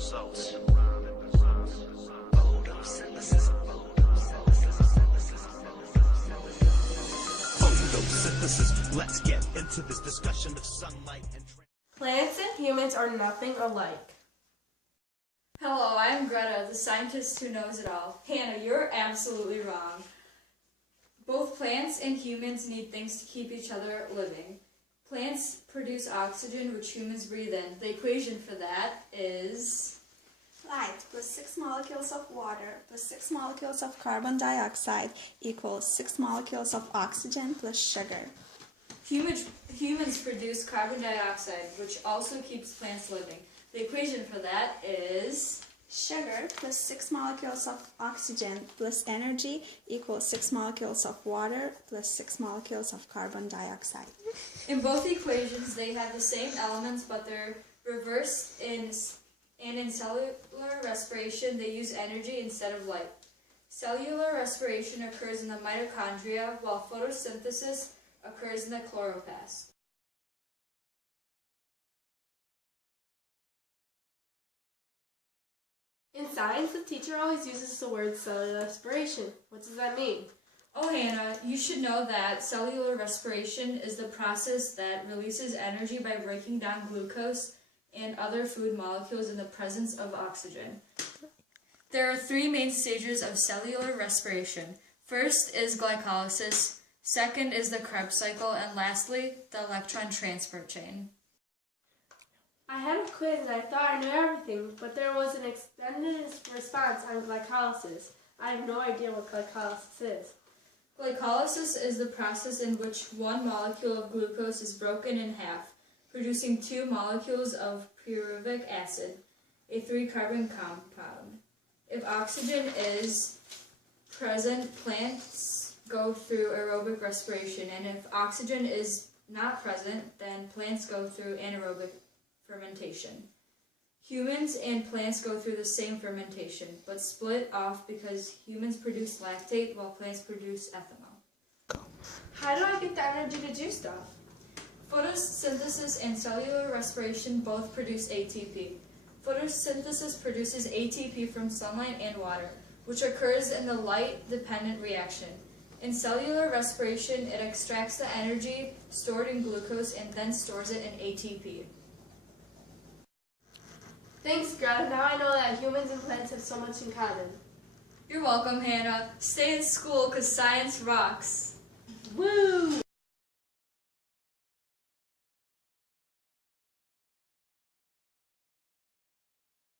results. Photosynthesis. Let's get into this discussion of sunlight and Plants and humans are nothing alike. Hello, I'm Greta, the scientist who knows it all. Hannah, you're absolutely wrong. Both plants and humans need things to keep each other living. Plants produce oxygen, which humans breathe in. The equation for that is Light plus 6 molecules of water plus 6 molecules of carbon dioxide equals 6 molecules of oxygen plus sugar. humans produce carbon dioxide, which also keeps plants living. The equation for that is Sugar plus 6 molecules of oxygen plus energy equals 6 molecules of water plus 6 molecules of carbon dioxide. In both equations, they have the same elements, but they're reversed and in cellular respiration, they use energy instead of light. Cellular respiration occurs in the mitochondria, while photosynthesis occurs in the chloroplast. In science, the teacher always uses the word cellular respiration. What does that mean? Oh, Hannah, you should know that cellular respiration is the process that releases energy by breaking down glucose and other food molecules in the presence of oxygen. There are three main stages of cellular respiration. First is glycolysis, second is the Krebs cycle, and lastly, the electron transport chain. I had a quiz and I thought I knew everything, but there was an extended response on glycolysis. I have no idea what glycolysis is. Glycolysis is the process in which one molecule of glucose is broken in half, producing two molecules of pyruvic acid, a 3-carbon compound. If oxygen is present, plants go through aerobic respiration, and if oxygen is not present, then plants go through anaerobic fermentation. Humans and plants go through the same fermentation, but split off because humans produce lactate while plants produce ethanol. How do I get the energy to do stuff? Photosynthesis and cellular respiration both produce ATP. Photosynthesis produces ATP from sunlight and water, which occurs in the light-dependent reaction. In cellular respiration, it extracts the energy stored in glucose and then stores it in ATP. Thanks, Greta. Now I know that humans and plants have so much in common. You're welcome, Hannah. Stay in school because science rocks. Woo!